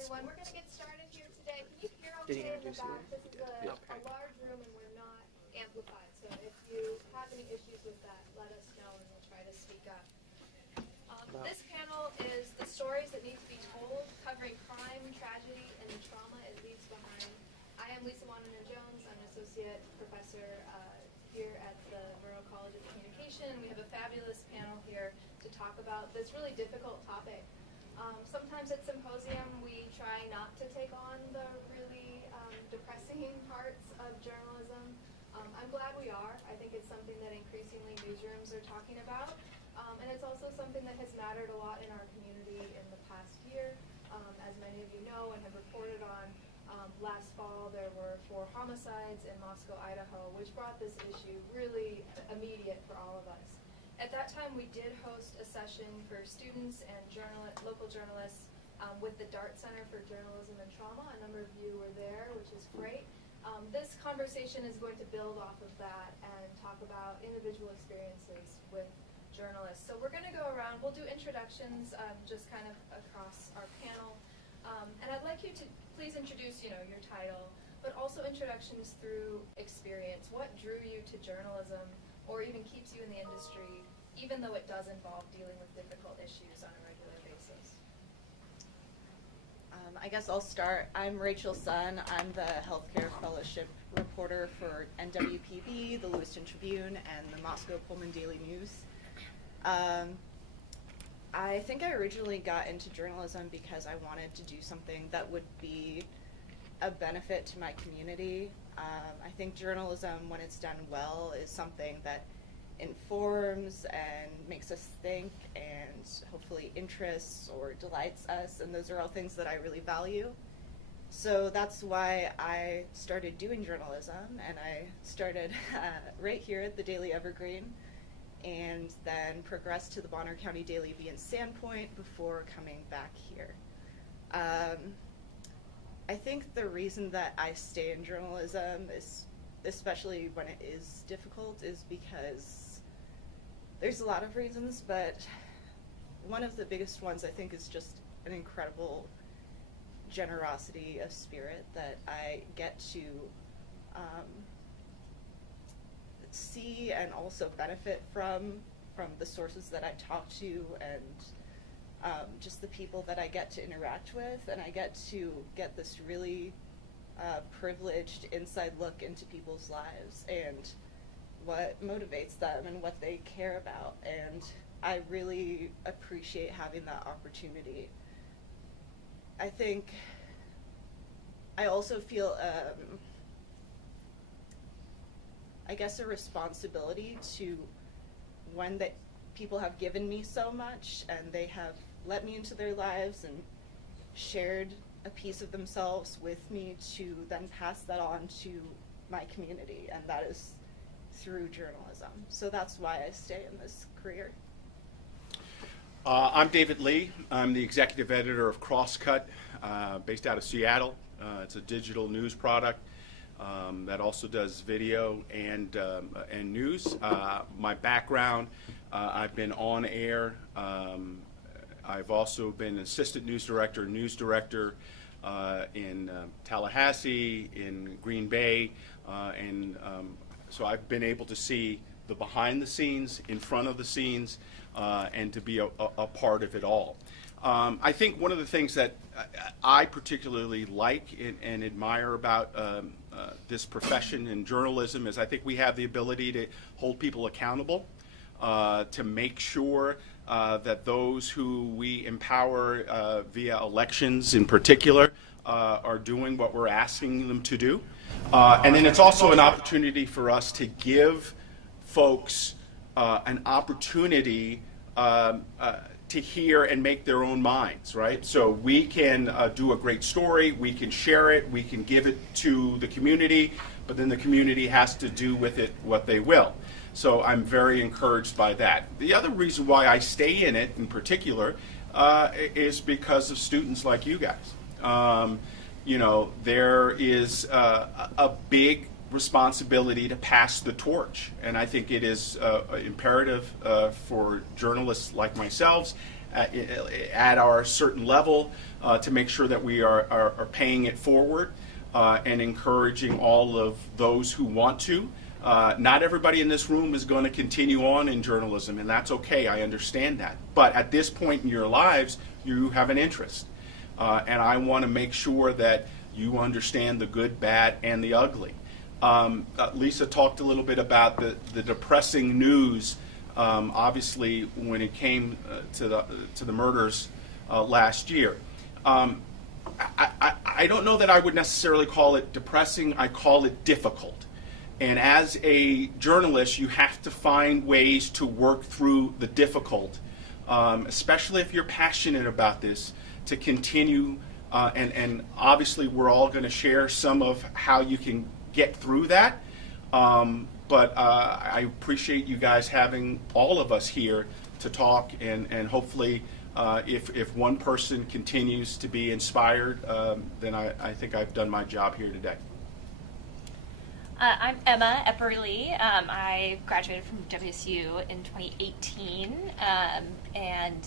everyone. We're going to get started here today. Can you hear Did he okay in the introduce you? back? This is a large room and we're not amplified. So if you have any issues with that, let us know and we'll try to speak up. This panel is the stories that need to be told, covering crime, tragedy, and the trauma it leaves behind. I am Lisa Wandener-Jones. I'm an associate professor here at the Monroe College of Communication. We have a fabulous panel here to talk about this really difficult topic. Sometimes at symposium we try not to take on the really depressing parts of journalism. I'm glad we are. I think it's something that increasingly newsrooms are talking about. And it's also something that has mattered a lot in our community in the past year. As many of you know and have reported on, last fall there were 4 homicides in Moscow, Idaho, which brought this issue really immediate for all of us. At that time, we did host a session for students and local journalists with the Dart Center for Journalism and Trauma. A number of you were there, which is great. This conversation is going to build off of that and talk about individual experiences with journalists. So we're going to go around. We'll do introductions just kind of across our panel. And I'd like you to please introduce, your title, but also introductions through experience. What drew you to journalism or even keeps you in the industry, even though it does involve dealing with difficult issues on a regular basis? I guess I'll start. I'm Rachel Sun. I'm the Healthcare Fellowship reporter for NWPB, the Lewiston Tribune, and the Moscow Pullman Daily News. I think I originally got into journalism because I wanted to do something that would be a benefit to my community. I think journalism, when it's done well, is something that informs and makes us think and hopefully interests or delights us, and those are all things that I really value. So that's why I started doing journalism, and I started right here at the Daily Evergreen, and then progressed to the Bonner County Daily Bee in Sandpoint before coming back here. I think the reason that I stay in journalism is, especially when it is difficult, is because there's a lot of reasons, but one of the biggest ones I think is just an incredible generosity of spirit that I get to see and also benefit from the sources that I talk to and just the people that I get to interact with, and I get to get this really privileged inside look into people's lives and what motivates them and what they care about, and I really appreciate having that opportunity. I think I also feel I guess a responsibility to, when that people have given me so much and they have let me into their lives and shared a piece of themselves with me, to then pass that on to my community, and that is through journalism. So that's why I stay in this career. I'm David Lee. I'm the executive editor of Crosscut, based out of Seattle. It's a digital news product that also does video and news. My background, I've been on air. I've also been assistant news director in Tallahassee, in Green Bay, and so I've been able to see the behind the scenes, in front of the scenes, and to be a part of it all. I think one of the things that I particularly like and admire about this profession in journalism is I think we have the ability to hold people accountable, to make sure that those who we empower via elections in particular are doing what we're asking them to do. And then it's also an opportunity for us to give folks an opportunity to hear and make their own minds, right? So we can do a great story, we can share it, we can give it to the community, but then the community has to do with it what they will. So I'm very encouraged by that. The other reason why I stay in it in particular is because of students like you guys. There is a big responsibility to pass the torch, and I think it is imperative for journalists like myself at our certain level to make sure that we are paying it forward and encouraging all of those who want to. Not everybody in this room is going to continue on in journalism, and that's okay. I understand that. But at this point in your lives, you have an interest. And I want to make sure that you understand the good, bad, and the ugly. Lisa talked a little bit about the depressing news, obviously, when it came to the murders last year. I don't know that I would necessarily call it depressing. I call it difficult. And as a journalist, you have to find ways to work through the difficult, especially if you're passionate about this, to continue. And obviously, we're all going to share some of how you can get through that. But I appreciate you guys having all of us here to talk, and hopefully, if one person continues to be inspired, then I think I've done my job here today. I'm Emma Epperly. I graduated from WSU in 2018, and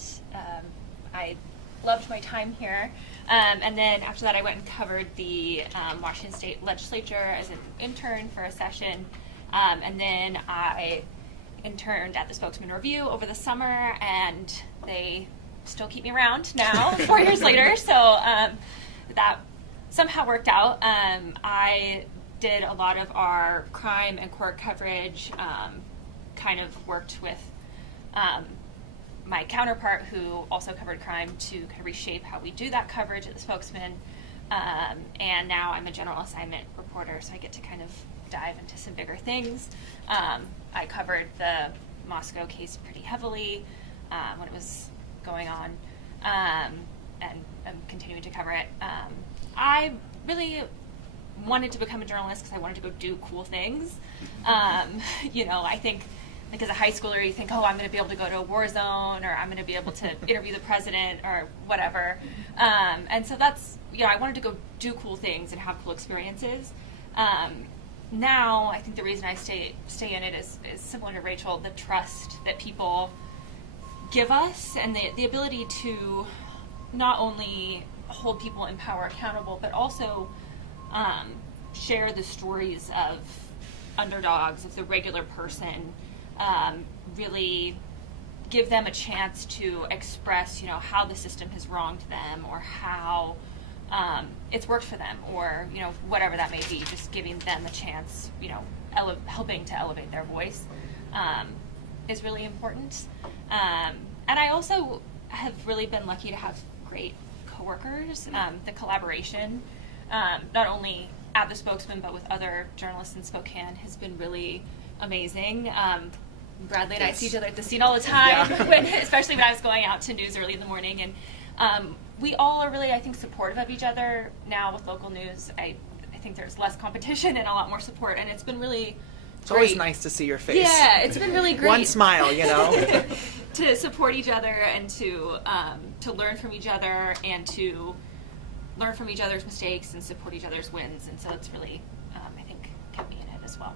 I loved my time here. And then after that, I went and covered the Washington State Legislature as an intern for a session. And then I interned at the Spokesman Review over the summer, and they still keep me around now, 4 years later. So that somehow worked out. I did a lot of our crime and court coverage, kind of worked with my counterpart who also covered crime to kind of reshape how we do that coverage at the Spokesman. And now I'm a general assignment reporter, so I get to kind of dive into some bigger things. I covered the Moscow case pretty heavily when it was going on, and I'm continuing to cover it. I really wanted to become a journalist because I wanted to go do cool things. I think, like, as a high schooler, you think, oh, I'm going to be able to go to a war zone, or I'm going to be able to interview the president, or whatever. And so that's, I wanted to go do cool things and have cool experiences. Now, I think the reason I stay in it is similar to Rachel, the trust that people give us, and the ability to not only hold people in power accountable, but also share the stories of underdogs, of the regular person, really give them a chance to express, how the system has wronged them, or how it's worked for them, or, whatever that may be, just giving them a chance, helping to elevate their voice is really important. And I also have really been lucky to have great coworkers. The collaboration, not only at the Spokesman, but with other journalists in Spokane, has been really amazing. Bradley and I see each other at the scene all the time, especially when I was going out to news early in the morning. And we all are really, I think, supportive of each other now with local news. I think there's less competition and a lot more support, and it's been really It's great. always nice to see your face. Yeah, it's been really great. One smile, to support each other, and to learn from each other, and to learn from each other's mistakes and support each other's wins. And so it's really, I think, kept me in it as well.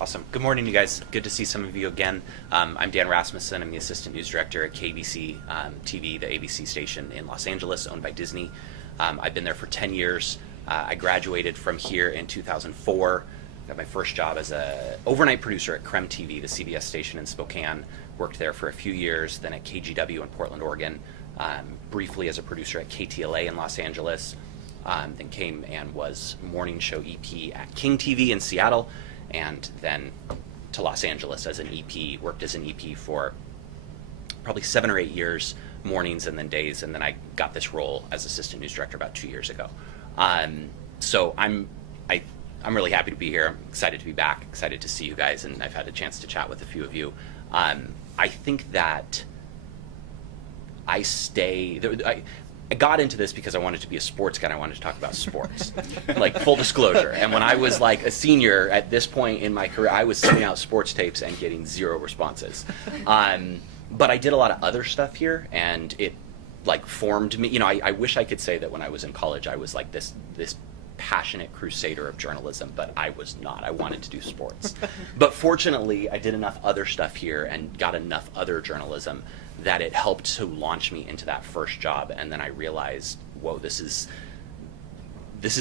Awesome. Good morning, you guys. Good to see some of you again. I'm Dan Rasmussen. I'm the Assistant News Director at KBC TV, the ABC station in Los Angeles, owned by Disney. I've been there for 10 years. I graduated from here in 2004. Got my first job as an overnight producer at KREM TV, the CBS station in Spokane. Worked there for a few years, then at KGW in Portland, Oregon. Briefly as a producer at KTLA in Los Angeles. Then came and was morning show EP at King TV in Seattle. And then to Los Angeles as an EP, worked as an EP for probably 7 or 8 years, mornings and then days, and then I got this role as Assistant News Director about 2 years ago. So I'm really happy to be here. I'm excited to be back, excited to see you guys, and I've had a chance to chat with a few of you. I think that I got into this because I wanted to be a sports guy and I wanted to talk about sports, like full disclosure. And when I was like a senior at this point in my career, I was sending out sports tapes and getting 0 responses. But I did a lot of other stuff here, and it like formed me. I wish I could say that when I was in college I was like this passionate crusader of journalism, but I was not. I wanted to do sports. But fortunately, I did enough other stuff here and got enough other journalism that it helped to launch me into that first job. And then I realized, whoa, this is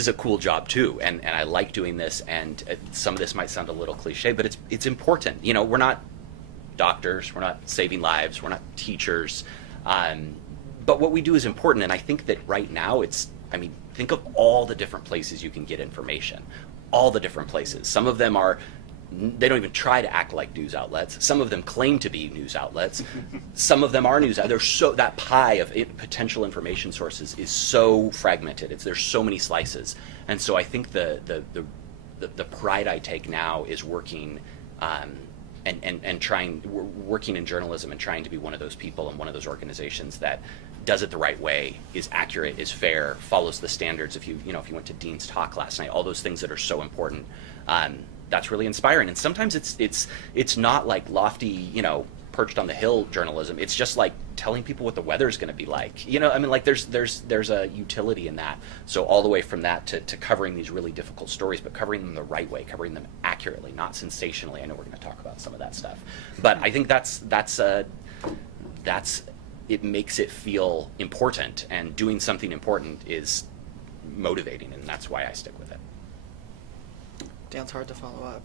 a cool job too, and I like doing this. And some of this might sound a little cliche, but it's important. You know, we're not doctors, we're not saving lives, we're not teachers, but what we do is important. And I think that right now think of all the different places you can get information, all the different places. Some of them they don't even try to act like news outlets. Some of them claim to be news outlets. Some of them are news outlets. That pie of potential information sources is so fragmented. There's so many slices. And so I think the pride I take now is working working in journalism and trying to be one of those people and one of those organizations that does it the right way, is accurate, is fair, follows the standards. If you went to Dean's talk last night, all those things that are so important, that's really inspiring. And sometimes it's not like lofty, perched on the hill journalism. It's just like telling people what the weather is going to be like. There's a utility in that. So all the way from that to covering these really difficult stories, but covering them the right way, covering them accurately, not sensationally. I know we're going to talk about some of that stuff, but I think that's it makes it feel important, and doing something important is motivating, and that's why I stick with it. Dan's hard to follow up.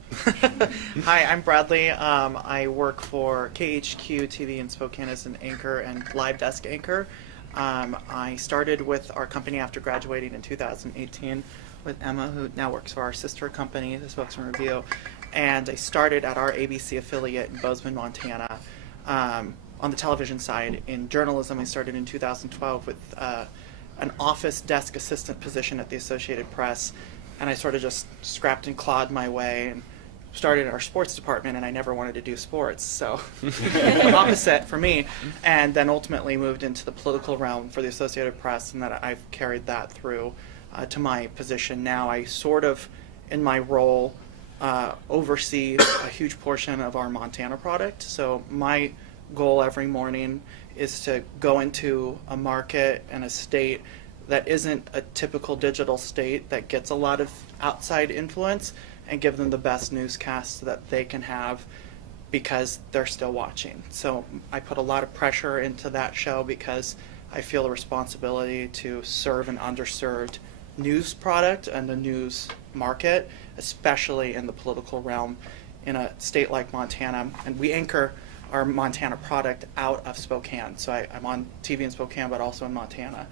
Hi, I'm Bradley. I work for KHQ TV in Spokane as an anchor and live desk anchor. I started with our company after graduating in 2018 with Emma, who now works for our sister company, the Spokesman Review. And I started at our ABC affiliate in Bozeman, Montana. On the television side. In journalism, I started in 2012 with an office desk assistant position at the Associated Press. And I sort of just scrapped and clawed my way and started in our sports department, and I never wanted to do sports, so opposite for me. And then ultimately moved into the political realm for the Associated Press, and that I've carried that through to my position now. I sort of, in my role, oversee a huge portion of our Montana product. So my goal every morning is to go into a market and a state that isn't a typical digital state that gets a lot of outside influence, and give them the best newscasts that they can have because they're still watching. So I put a lot of pressure into that show because I feel a responsibility to serve an underserved news product and the news market, especially in the political realm in a state like Montana. And we anchor our Montana product out of Spokane. So I'm on TV in Spokane, but also in Montana.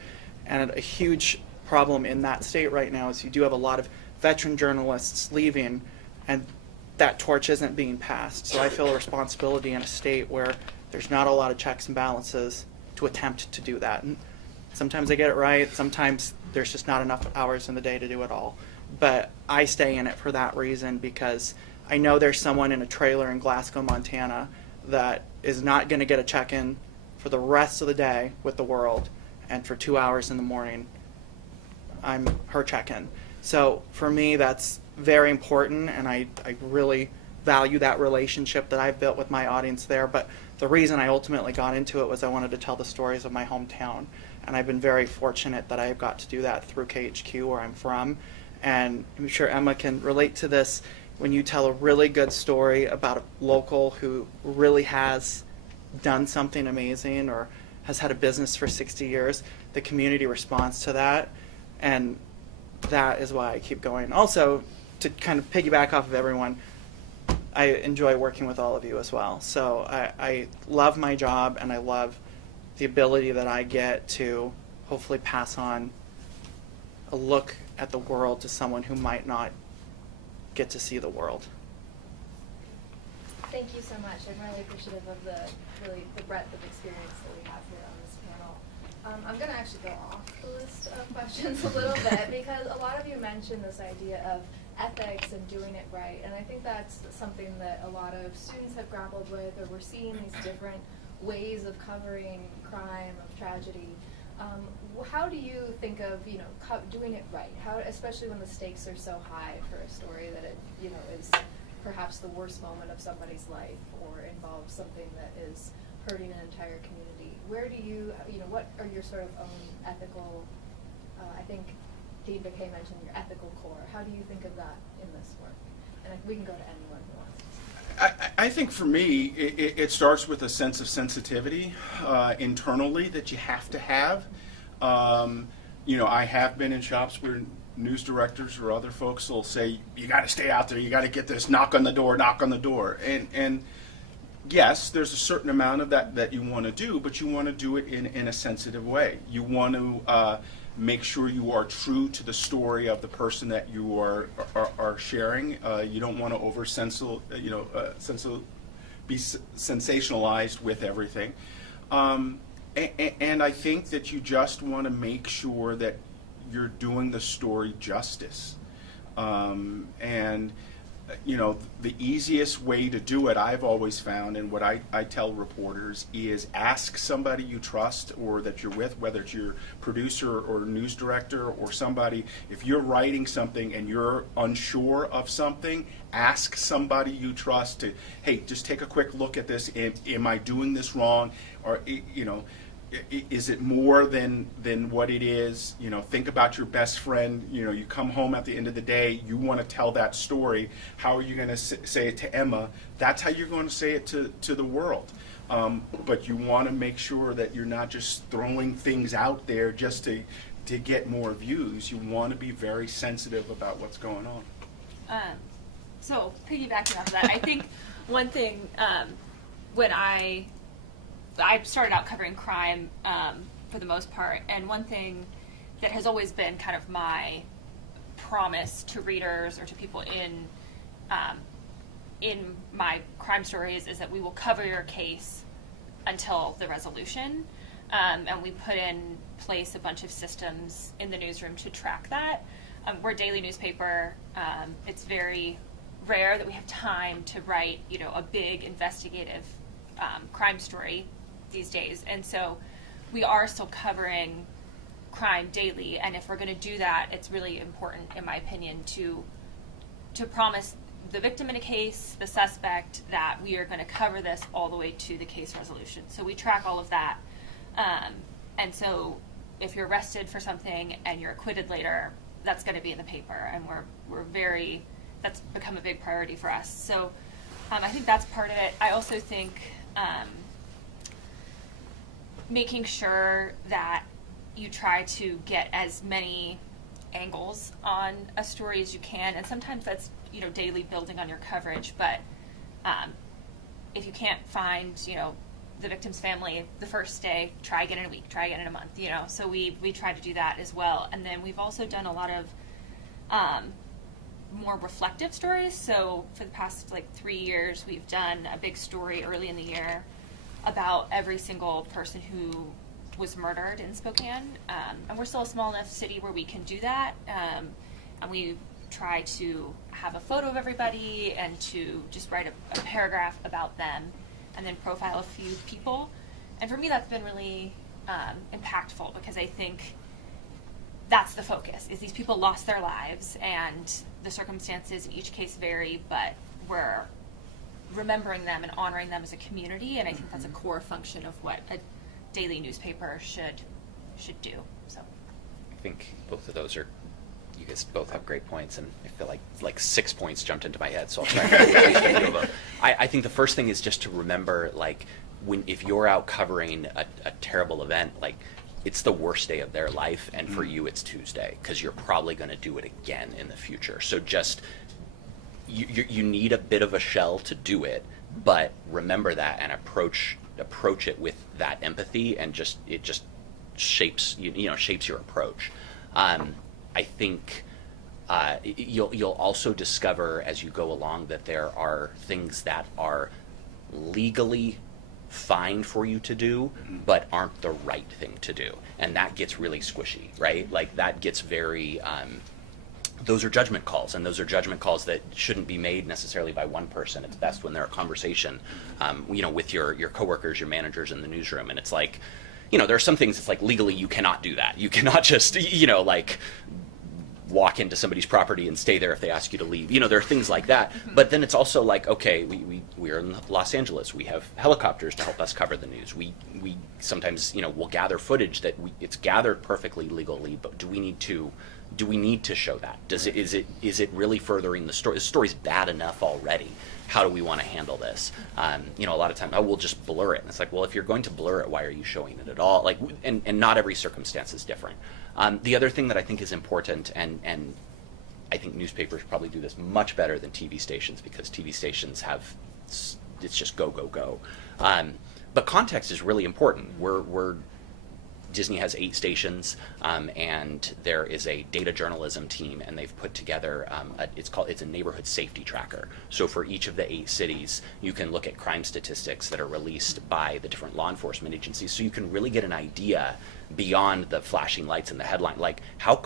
And a huge problem in that state right now is you do have a lot of veteran journalists leaving, and that torch isn't being passed. So I feel a responsibility in a state where there's not a lot of checks and balances to attempt to do that. And sometimes I get it right, sometimes there's just not enough hours in the day to do it all. But I stay in it for that reason, because I know there's someone in a trailer in Glasgow, Montana that is not going to get a check-in for the rest of the day with the world, and for 2 hours in the morning, I'm her check-in. So for me, that's very important, and I really value that relationship that I've built with my audience there. But the reason I ultimately got into it was I wanted to tell the stories of my hometown, and I've been very fortunate that I got to do that through KHQ, where I'm from. And I'm sure Emma can relate to this. When you tell a really good story about a local who really has done something amazing or has had a business for 60 years, the community responds to that, and that is why I keep going. Also, to kind of piggyback off of everyone, I enjoy working with all of you as well. So I love my job, and I love the ability that I get to hopefully pass on a look at the world to someone who might not get to see the world. Thank you so much. I'm really appreciative of the breadth of experience that we have here on this panel. I'm going to actually go off the list of questions a little bit, because a lot of you mentioned this idea of ethics and doing it right, and I think that's something that a lot of students have grappled with, or we're seeing these different ways of covering crime, of tragedy. How do you think of doing it right? How, especially when the stakes are so high for a story that it is perhaps the worst moment of somebody's life, or involves something that is hurting an entire community. Where do you what are your sort of own ethical, I think, Dean McKay mentioned your ethical core. How do you think of that in this work? And we can go to anyone who wants. I think for me, it starts with a sense of sensitivity internally that you have to have. I have been in shops where news directors or other folks will say, you got to stay out there, you got to get this, knock on the door. And yes, there's a certain amount of that you want to do, but you want to do it in a sensitive way. You want to make sure you are true to the story of the person that you are sharing. You don't want to be sensationalized with everything. And I think that you just want to make sure that you're doing the story justice. The easiest way to do it, I've always found, and what I tell reporters, is ask somebody you trust or that you're with, whether it's your producer or news director or somebody. If you're writing something and you're unsure of something, ask somebody you trust to, hey, just take a quick look at this. Am I doing this wrong? Or, is it more than what it is? Think about your best friend. You come home at the end of the day, you want to tell that story. How are you going to say it to Emma? That's how you're going to say it to the world. But you want to make sure that you're not just throwing things out there just to get more views. You want to be very sensitive about what's going on. So piggybacking off of that, I think one thing when I started out covering crime for the most part, and one thing that has always been kind of my promise to readers or to people in my crime stories is that we will cover your case until the resolution, and we put in place a bunch of systems in the newsroom to track that. We're a daily newspaper. It's very rare that we have time to write, a big investigative crime story these days, and so we are still covering crime daily, and if we're going to do that, it's really important, in my opinion, to promise the victim in a case, the suspect, that we are going to cover this all the way to the case resolution. So we track all of that, and so if you're arrested for something and you're acquitted later, that's going to be in the paper, and that's become a big priority for us. So I think that's part of it. I also think making sure that you try to get as many angles on a story as you can, and sometimes that's daily building on your coverage, but if you can't find the victim's family the first day, try again in a week, try again in a month, so we try to do that as well. And then we've also done a lot of more reflective stories. So for the past 3 years, we've done a big story early in the year about every single person who was murdered in Spokane, and we're still a small enough city where we can do that, and we try to have a photo of everybody and to just write a paragraph about them and then profile a few people. And for me, that's been really impactful, because I think that's the focus, is these people lost their lives, and the circumstances in each case vary, but we're remembering them and honoring them as a community, and I think that's a core function of what a daily newspaper should do. So I think both of those you guys both have great points, and I feel like 6 points jumped into my head, so I'll try to them. I think the first thing is just to remember, if you're out covering a terrible event, it's the worst day of their life, and for you it's Tuesday, because you're probably going to do it again in the future. So just you need a bit of a shell to do it, but remember that and approach it with that empathy, and it just shapes shapes your approach. I think you'll also discover as you go along that there are things that are legally fine for you to do, but aren't the right thing to do, and that gets really squishy, right? That gets very those are judgment calls, and those are judgment calls that shouldn't be made necessarily by one person. It's best when they're a conversation, with your coworkers, your managers in the newsroom, and it's there are some things it's legally you cannot do that. You cannot just walk into somebody's property and stay there if they ask you to leave. You know, there are things like that. But then it's also like, okay, we're in Los Angeles. We have helicopters to help us cover the news. We sometimes, you know, we'll gather footage that it's gathered perfectly legally, but do we need to show that? Is it really furthering the story? The story's bad enough already. How do we want to handle this? You know, a lot of times, we'll just blur it. And it's like, well, if you're going to blur it, why are you showing it at all? Like, and not every circumstance is different. The other thing that I think is important, and I think newspapers probably do this much better than TV stations, because TV stations it's just go, go, go. But context is really important. Disney has 8 stations, and there is a data journalism team, and they've put together it's a neighborhood safety tracker. So for each of the 8 cities, you can look at crime statistics that are released by the different law enforcement agencies, so you can really get an idea beyond the flashing lights and the headline, like how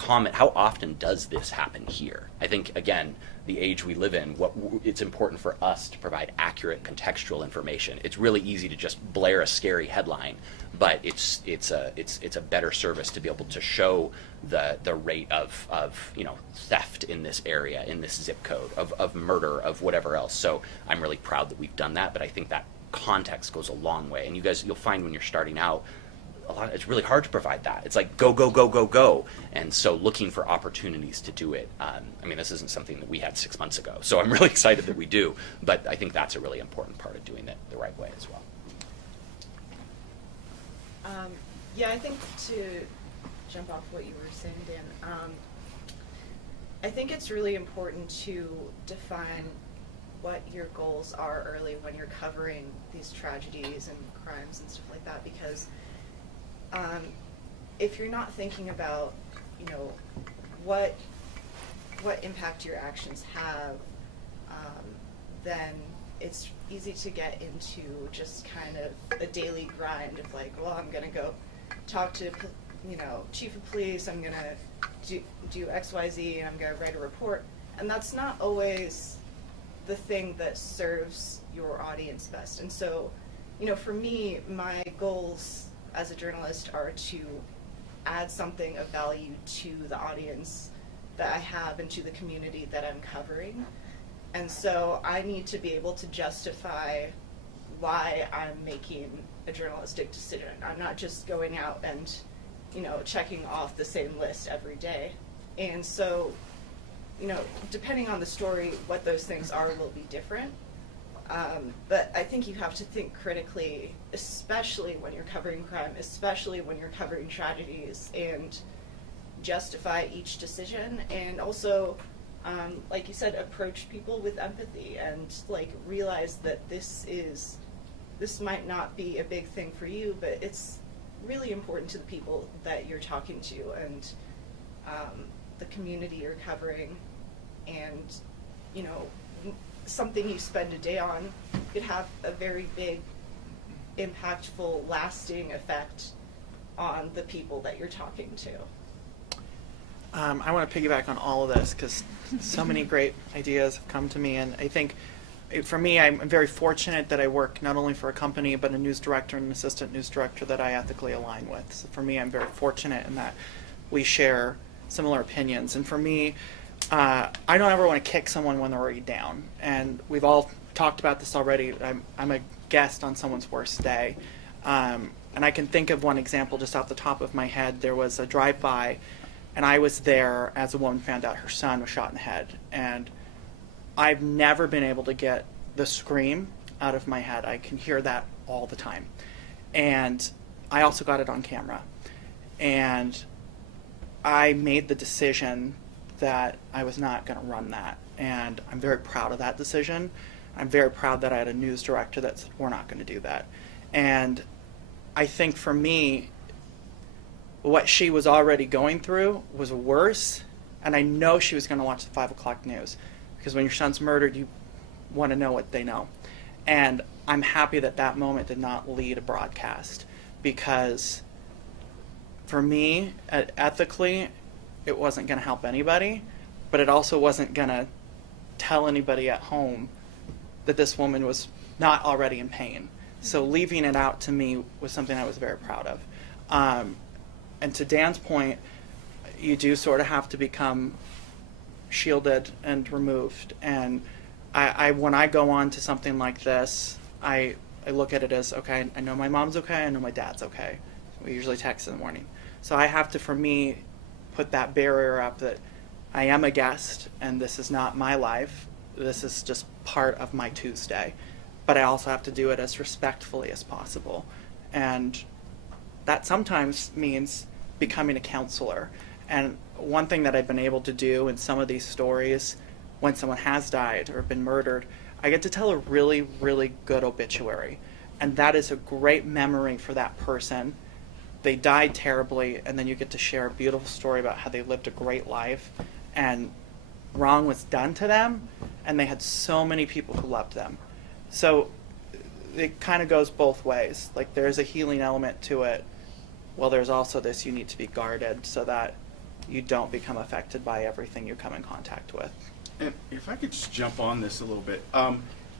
often does this happen here? I think, again, the age we live in, it's important for us to provide accurate contextual information. It's really easy to just blare a scary headline, but it's a better service to be able to show the rate of you know, theft in this area, in this zip code, of murder, of whatever else. So I'm really proud that we've done that, but I think that context goes a long way. And you'll find when you're starting out, it's really hard to provide that. It's like go, go, go, go, go. And so looking for opportunities to do it. I mean, this isn't something that we had 6 months ago, so I'm really excited that we do. But I think that's a really important part of doing it the right way as well. Yeah, I think to jump off what you were saying, Dan, I think it's really important to define what your goals are early when you're covering these tragedies and crimes and stuff like that, because if you're not thinking about, you know, what impact your actions have, then it's easy to get into just kind of a daily grind of like, well, I'm gonna go talk to, you know, chief of police, I'm gonna do X, Y, Z, and I'm gonna write a report, and that's not always the thing that serves your audience best. And so, you know, for me, my goals as a journalist are to add something of value to the audience that I have and to the community that I'm covering. And so I need to be able to justify why I'm making a journalistic decision. I'm not just going out and, you know, checking off the same list every day. And so, you know, depending on the story, what those things are will be different. But I think you have to think critically, especially when you're covering crime, especially when you're covering tragedies, and justify each decision. And also, like you said, approach people with empathy and like realize that this might not be a big thing for you, but it's really important to the people that you're talking to and the community you're covering. And, you know, something you spend a day on could have a very big, impactful, lasting effect on the people that you're talking to. I want to piggyback on all of this because so many great ideas have come to me, and I think for me, I'm very fortunate that I work not only for a company but a news director and an assistant news director that I ethically align with. So for me, I'm very fortunate in that we share similar opinions. And for me, I don't ever want to kick someone when they're already down. And we've all talked about this already. I'm a guest on someone's worst day. And I can think of one example just off the top of my head. There was a drive-by, and I was there as a woman found out her son was shot in the head. And I've never been able to get the scream out of my head. I can hear that all the time. And I also got it on camera. And I made the decision that I was not going to run that. And I'm very proud of that decision. I'm very proud that I had a news director that said, we're not going to do that. And I think for me, what she was already going through was worse. And I know she was going to watch the 5 o'clock news. Because when your son's murdered, you want to know what they know. And I'm happy that that moment did not lead a broadcast. Because for me, ethically, it wasn't going to help anybody, but it also wasn't going to tell anybody at home that this woman was not already in pain. So leaving it out to me was something I was very proud of. And to Dan's point, you do sort of have to become shielded and removed. And I when I go on to something like this, I look at it as, okay, I know my mom's okay, I know my dad's okay. We usually text in the morning. So I have to, for me, put that barrier up that I am a guest and this is not my life. This is just part of my Tuesday. But I also have to do it as respectfully as possible. And that sometimes means becoming a counselor. And one thing that I've been able to do in some of these stories, when someone has died or been murdered, I get to tell a really, really good obituary. And that is a great memory for that person. They died terribly, and then you get to share a beautiful story about how they lived a great life, and wrong was done to them, and they had so many people who loved them. So it kind of goes both ways. Like, there's a healing element to it. Well, there's also this, you need to be guarded so that you don't become affected by everything you come in contact with. And if I could just jump on this a little bit.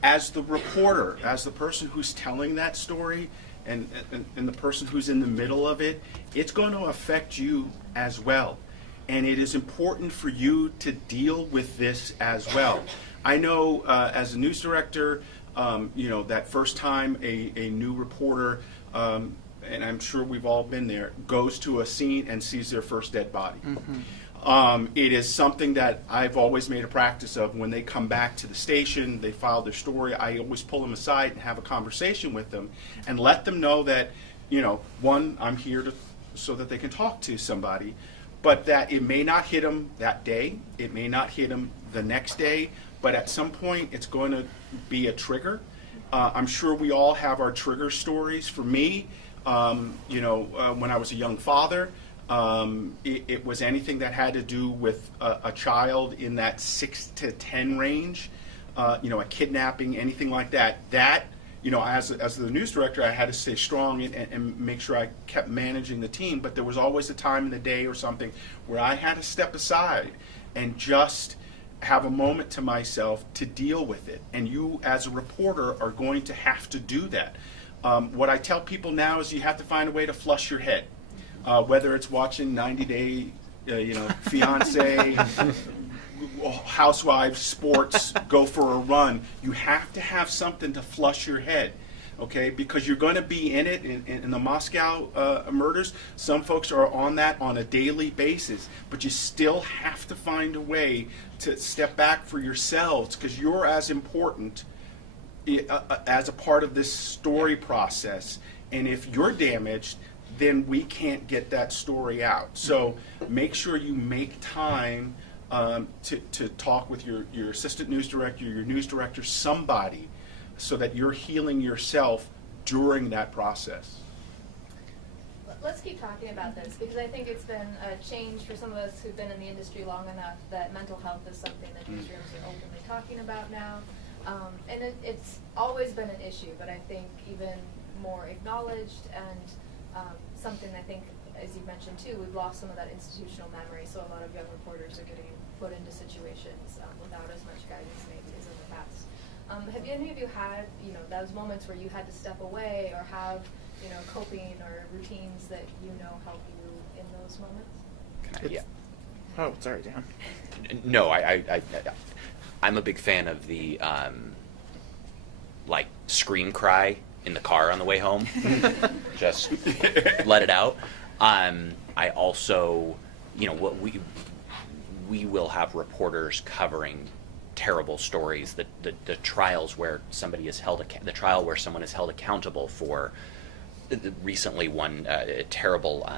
As the reporter, as the person who's telling that story, and the person who's in the middle of it, it's going to affect you as well. And it is important for you to deal with this as well. I know as a news director, that first time a new reporter, and I'm sure we've all been there, goes to a scene and sees their first dead body. Mm-hmm. It is something that I've always made a practice of. When they come back to the station, they file their story, I always pull them aside and have a conversation with them and let them know that, one, I'm here so that they can talk to somebody, but that it may not hit them that day, it may not hit them the next day, but at some point it's going to be a trigger. I'm sure we all have our trigger stories. For me, when I was a young father, it was anything that had to do with a child in that 6 to 10 range, a kidnapping, anything like that. That, as the news director, I had to stay strong and make sure I kept managing the team. But there was always a time in the day or something where I had to step aside and just have a moment to myself to deal with it. And you, as a reporter, are going to have to do that. What I tell people now is you have to find a way to flush your head. Whether it's watching 90 Day, Fiance, Housewives, sports, go for a run, you have to have something to flush your head, okay? Because you're going to be in it in the Moscow murders. Some folks are on that on a daily basis, but you still have to find a way to step back for yourselves, because you're as important as a part of this story process. And if you're damaged, then we can't get that story out. So make sure you make time to talk with your assistant news director, your news director, somebody, so that you're healing yourself during that process. Let's keep talking about this, because I think it's been a change for some of us who've been in the industry long enough that mental health is something that newsrooms are openly talking about now. And it's always been an issue, but I think even more acknowledged, and something I think, as you mentioned too, we've lost some of that institutional memory, so a lot of young reporters are getting put into situations without as much guidance maybe as in the past. Have any of you had, those moments where you had to step away or have, coping or routines that help you in those moments? Yeah. Oh, sorry, Dan. No, I'm a big fan of the scream cry in the car on the way home. Just let it out. I also, what we will have reporters covering terrible stories, the trials where somebody is held, the trial where someone is held accountable for. Recently, one terrible,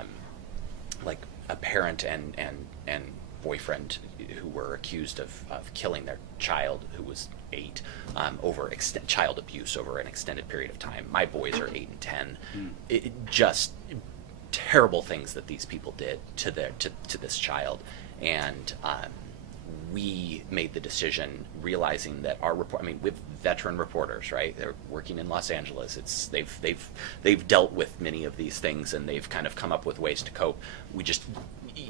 a parent and boyfriend who were accused of killing their child, who was 8, over child abuse over an extended period of time. My boys are 8 and 10. Just terrible things that these people did to this child, and we made the decision, realizing that our report. I mean, with veteran reporters, right? They're working in Los Angeles. They've dealt with many of these things, and they've kind of come up with ways to cope. We just,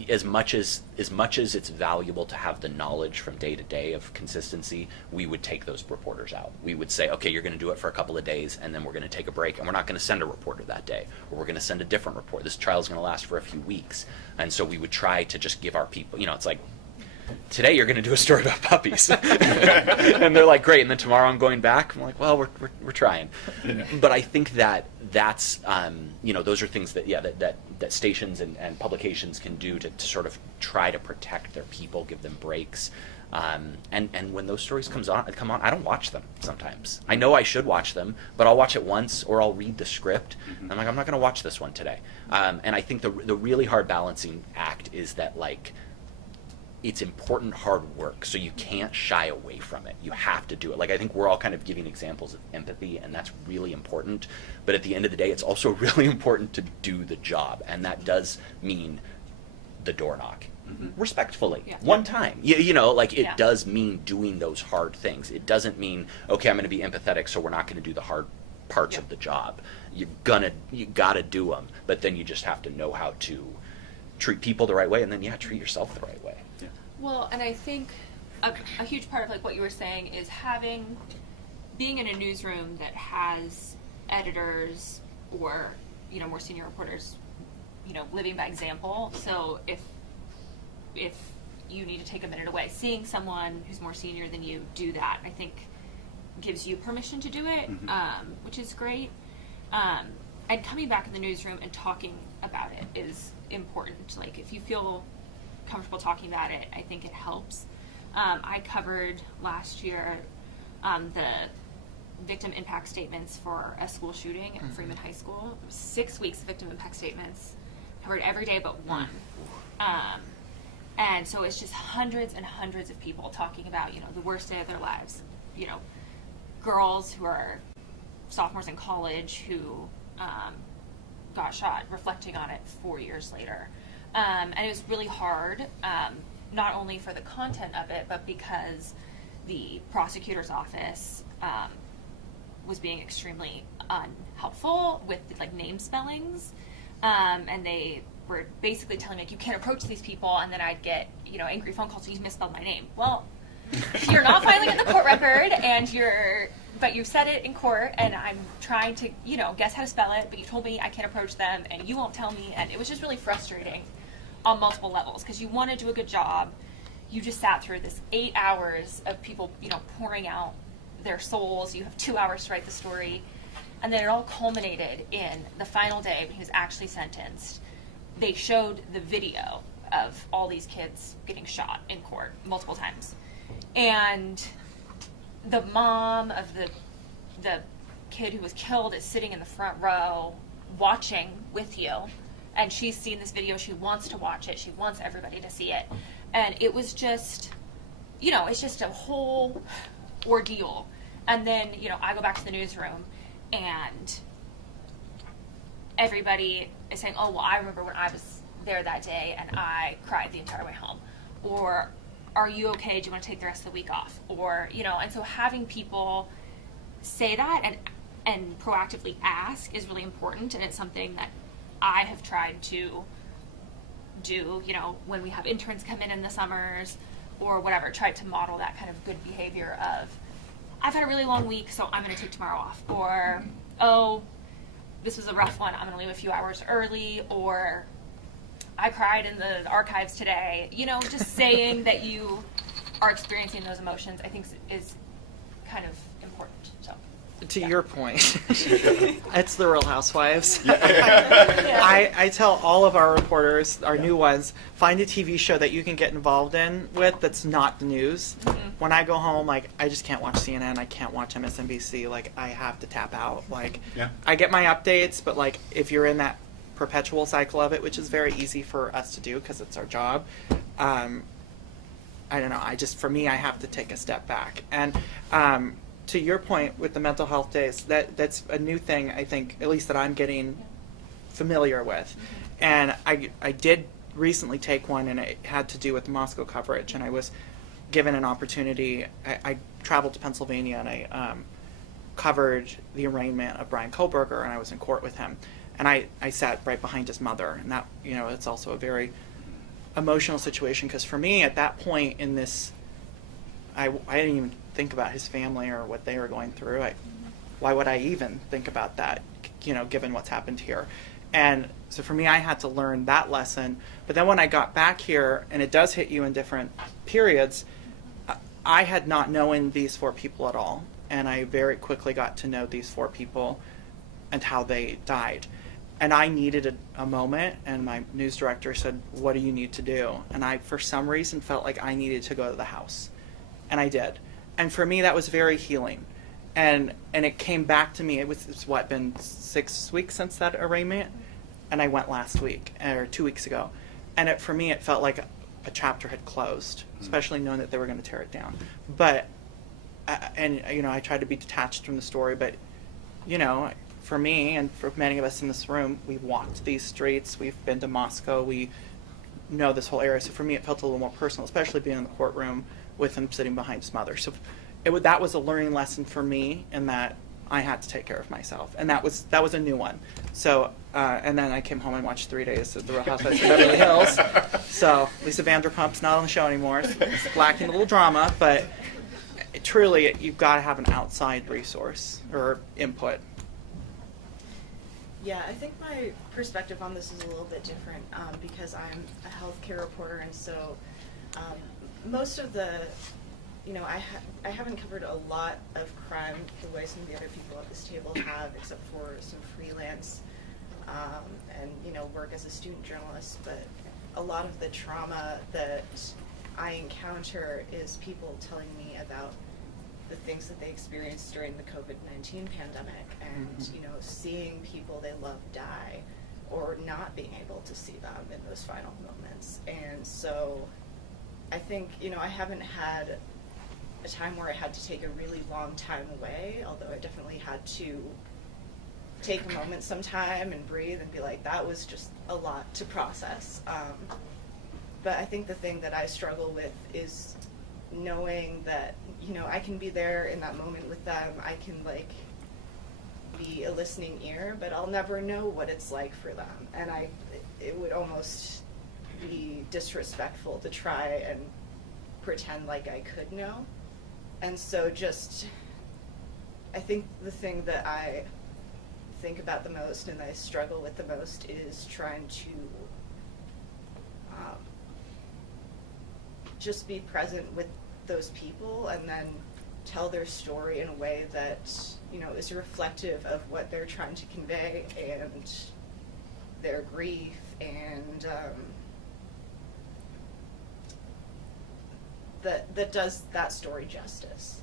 as much as it's valuable to have the knowledge from day to day of consistency, we would take those reporters out. We would say, okay, you're going to do it for a couple of days, and then we're going to take a break, and we're not going to send a reporter that day, or we're going to send a different report. This trial is going to last for a few weeks, and so we would try to just give our people, it's like, today you're going to do a story about puppies, and they're like, great, and then tomorrow I'm going back. I'm like, well, we're trying. But I think that's those are things that stations and publications can do to sort of try to protect their people, give them breaks. And when those stories come on, I don't watch them sometimes. I know I should watch them, but I'll watch it once, or I'll read the script. Mm-hmm. I'm like, I'm not going to watch this one today. And I think the really hard balancing act is that, like, it's important hard work, so you can't shy away from it. You have to do it. Like, I think we're all kind of giving examples of empathy, and that's really important. But at the end of the day, it's also really important to do the job, and that does mean the door knock. Mm-hmm. Respectfully, one time. It does mean doing those hard things. It doesn't mean, okay, I'm going to be empathetic, so we're not going to do the hard parts of the job. You gotta do them, but then you just have to know how to treat people the right way, and then treat yourself the right way. Yeah. Well, and I think a huge part of, like, what you were saying is being in a newsroom that has editors or more senior reporters living by example. So if you need to take a minute away, seeing someone who's more senior than you do that, I think gives you permission to do it, mm-hmm. Which is great. And coming back in the newsroom and talking about it is important. Like, if you feel comfortable talking about it, I think it helps. I covered last year the victim impact statements for a school shooting at Freeman High School. It was 6 weeks of victim impact statements, covered every day but one. And so it's just hundreds and hundreds of people talking about, the worst day of their lives. Girls who are sophomores in college who got shot, reflecting on it 4 years later. And it was really hard, not only for the content of it, but because the prosecutor's office was being extremely unhelpful with, like, name spellings. And they were basically telling me, like, you can't approach these people, and then I'd get, angry phone calls, so you misspelled my name. Well, you're not filing in the court record, but you said it in court, and I'm trying to, guess how to spell it, but you told me I can't approach them, and you won't tell me, and it was just really frustrating on multiple levels, because you want to do a good job. You just sat through this 8 hours of people, pouring out their souls. You have 2 hours to write the story, and then it all culminated in the final day when he was actually sentenced. They showed the video of all these kids getting shot in court multiple times. And the mom of the kid who was killed is sitting in the front row watching with you. And she's seen this video. She wants to watch it. She wants everybody to see it. And it was just, it's just a whole ordeal. And then, I go back to the newsroom, and everybody is saying, oh, well, I remember when I was there that day and I cried the entire way home. Or, are you okay? Do you want to take the rest of the week off? Or, and so having people say that and proactively ask is really important, and it's something that I have tried to do, when we have interns come in the summers or whatever, try to model that kind of good behavior of, I've had a really long week, so I'm going to take tomorrow off. Or, oh, this was a rough one, I'm going to leave a few hours early. Or, I cried in the archives today. Just saying that you are experiencing those emotions, I think, is kind of important. So. To your point, it's the Real Housewives. I tell all of our reporters, our new ones, find a TV show that you can get involved with that's not the news. Mm-hmm. When I go home, like, I just can't watch CNN, I can't watch MSNBC, like, I have to tap out. Like, I get my updates, but, like, if you're in that perpetual cycle of it, which is very easy for us to do because it's our job, I don't know, for me, I have to take a step back. And to your point with the mental health days, that's a new thing, I think, at least that I'm getting familiar with. And I did recently take one, and it had to do with the Moscow coverage, and I was given an opportunity. I traveled to Pennsylvania, and I covered the arraignment of Bryan Kohberger, and I was in court with him. And I sat right behind his mother, and that, it's also a very emotional situation, because for me at that point in this, I didn't even think about his family or what they were going through. Why would I even think about that, given what's happened here? And so for me, I had to learn that lesson. But then when I got back here, and it does hit you in different periods, I had not known these 4 people at all. And I very quickly got to know these 4 people and how they died. And I needed a moment, and my news director said, "What do you need to do?" And I, for some reason, felt like I needed to go to the house. And I did. And for me, that was very healing. And it came back to me. It's been 6 weeks since that arraignment? And I went last week, or 2 weeks ago. And for me, it felt like a chapter had closed, especially knowing that they were going to tear it down. But, I tried to be detached from the story, but, for me and for many of us in this room, we've walked these streets, we've been to Moscow, we know this whole area. So for me, it felt a little more personal, especially being in the courtroom with him sitting behind his mother. So that was a learning lesson for me, in that I had to take care of myself, and that was a new one. So and then I came home and watched 3 days of The Real Housewives of Beverly Hills. So Lisa Vanderpump's not on the show anymore. It's lacking a little drama, but truly, you've got to have an outside resource or input. Yeah, I think my perspective on this is a little bit different because I'm a healthcare reporter, and so most of the, I haven't covered a lot of crime the way some of the other people at this table have, except for some freelance and, work as a student journalist. But a lot of the trauma that I encounter is people telling me about the things that they experienced during the COVID-19 pandemic, and seeing people they love die, or not being able to see them in those final moments. And so I think I haven't had a time where I had to take a really long time away, although I definitely had to take a moment sometime and breathe and be like, that was just a lot to process. But I think the thing that I struggle with is knowing that I can be there in that moment with them. I can be a listening ear, but I'll never know what it's like for them. And it would almost be disrespectful to try and pretend like I could know. And so I think the thing that I think about the most and I struggle with the most is trying to just be present with those people and then tell their story in a way that is reflective of what they're trying to convey and their grief, and that does that story justice.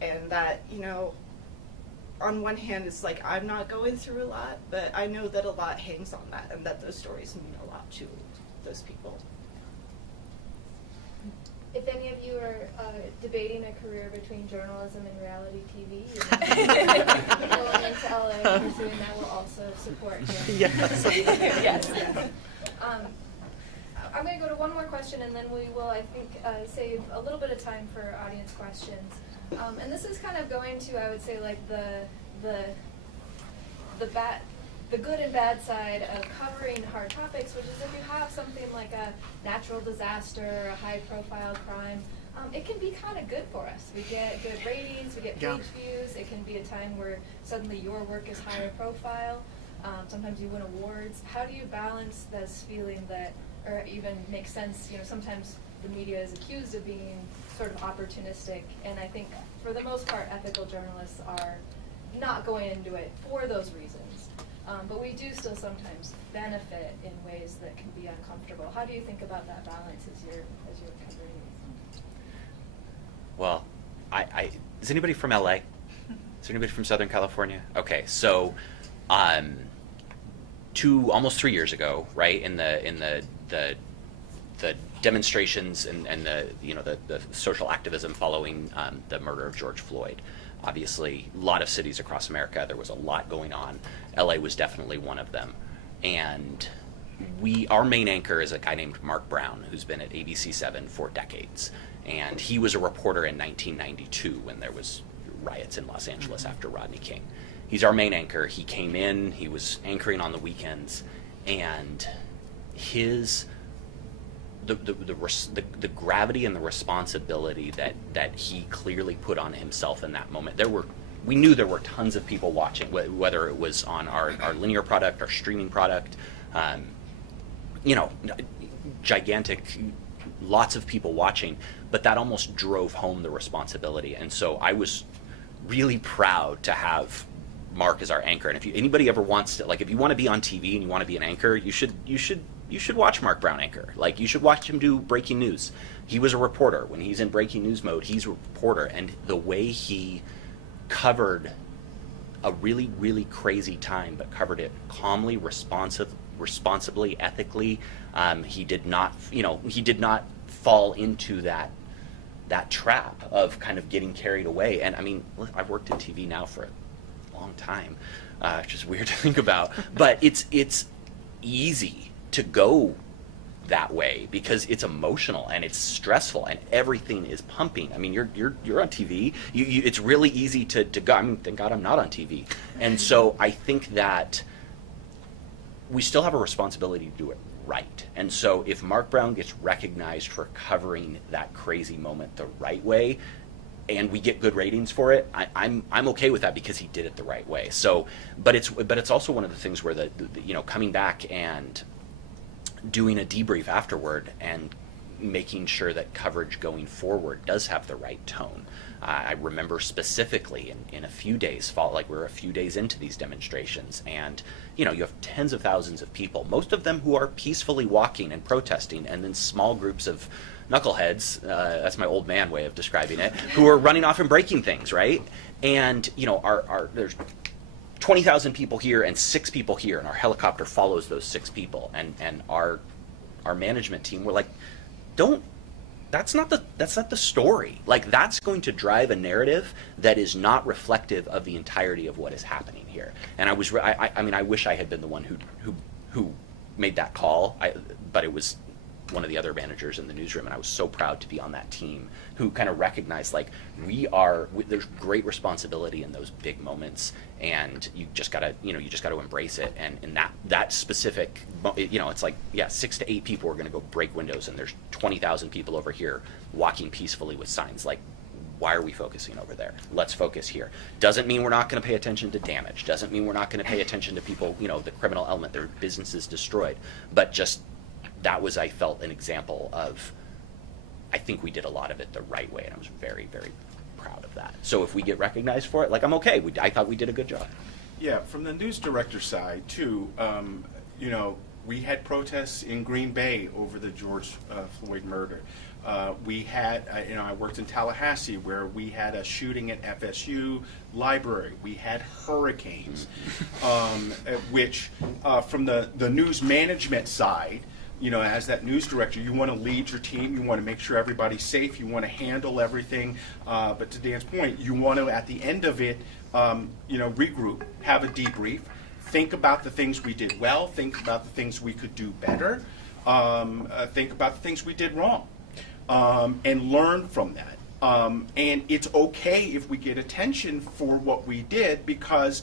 And that on one hand it's like I'm not going through a lot, but I know that a lot hangs on that, and that those stories mean a lot to those people. If any of you are debating a career between journalism and reality TV, going into LA and pursuing that will also support you. Yes. Yes. I'm going to go to one more question, and then we will, I think, save a little bit of time for audience questions. And this is kind of going to, I would say, like the good and bad side of covering hard topics, which is if you have something like a natural disaster, a high-profile crime, it can be kind of good for us. We get good ratings, we get page views. It can be a time where suddenly your work is higher profile. Sometimes you win awards. How do you balance this feeling that, or even make sense, sometimes the media is accused of being sort of opportunistic, and I think for the most part ethical journalists are not going into it for those reasons. But we do still sometimes benefit in ways that can be uncomfortable. How do you think about that balance as you're covering these? Well, is anybody from LA? Is there anybody from Southern California? Okay, so almost 3 years ago, right, in the demonstrations and the social activism following the murder of George Floyd. Obviously, a lot of cities across America, there was a lot going on. LA was definitely one of them. And our main anchor is a guy named Mark Brown, who's been at ABC7 for decades. And he was a reporter in 1992 when there was riots in Los Angeles after Rodney King. He's our main anchor. He came in, he was anchoring on the weekends, and his the gravity and the responsibility that he clearly put on himself in that moment. We knew there were tons of people watching, whether it was on our linear product, our streaming product, gigantic, lots of people watching, but that almost drove home the responsibility. And so I was really proud to have Mark as our anchor. And if anybody ever wants to, like, if you want to be on TV and you want to be an anchor, you should watch Mark Brown anchor. Like, you should watch him do breaking news. He was a reporter. When he's in breaking news mode, he's a reporter. And the way he covered a really, really crazy time, but covered it calmly, responsibly, ethically. He did not fall into that trap of kind of getting carried away. And I mean, I've worked in TV now for a long time, which is weird to think about, but it's easy to go that way because it's emotional and it's stressful and everything is pumping. I mean, you're on TV. It's really easy to go. I mean, thank God I'm not on TV. And so I think that we still have a responsibility to do it right. And so if Mark Brown gets recognized for covering that crazy moment the right way, and we get good ratings for it, I'm okay with that because he did it the right way. So, but it's also one of the things where the coming back and doing a debrief afterward and making sure that coverage going forward does have the right tone. I remember specifically in a few days, like we're a few days into these demonstrations, and you have tens of thousands of people, most of them who are peacefully walking and protesting, and then small groups of knuckleheads, that's my old man way of describing it, who are running off and breaking things, right? And there's 20,000 people here and 6 people here, and our helicopter follows those 6 people, and our management team were like, that's not the story. Like, that's going to drive a narrative that is not reflective of the entirety of what is happening here. And I wish I had been the one who made that call, but it was one of the other managers in the newsroom, and I was so proud to be on that team who kind of recognized, like, there's great responsibility in those big moments, and you just gotta embrace it. And in that specific, it's like, 6 to 8 people are gonna go break windows, and there's 20,000 people over here walking peacefully with signs. Like, why are we focusing over there? Let's focus here. Doesn't mean we're not going to pay attention to damage. Doesn't mean we're not going to pay attention to people, the criminal element, their businesses destroyed. But just that was, I felt, an example of, I think we did a lot of it the right way, and I was very, very proud of that. So if we get recognized for it, like, I'm okay. I thought we did a good job. Yeah, from the news director side, too, we had protests in Green Bay over the George Floyd murder. We had, I worked in Tallahassee where we had a shooting at FSU library. We had hurricanes, which from the news management side, as that news director, you want to lead your team, you want to make sure everybody's safe, you want to handle everything. But to Dan's point, you want to, at the end of it, regroup, have a debrief, think about the things we did well, think about the things we could do better, think about the things we did wrong. And learn from that. And it's okay if we get attention for what we did because,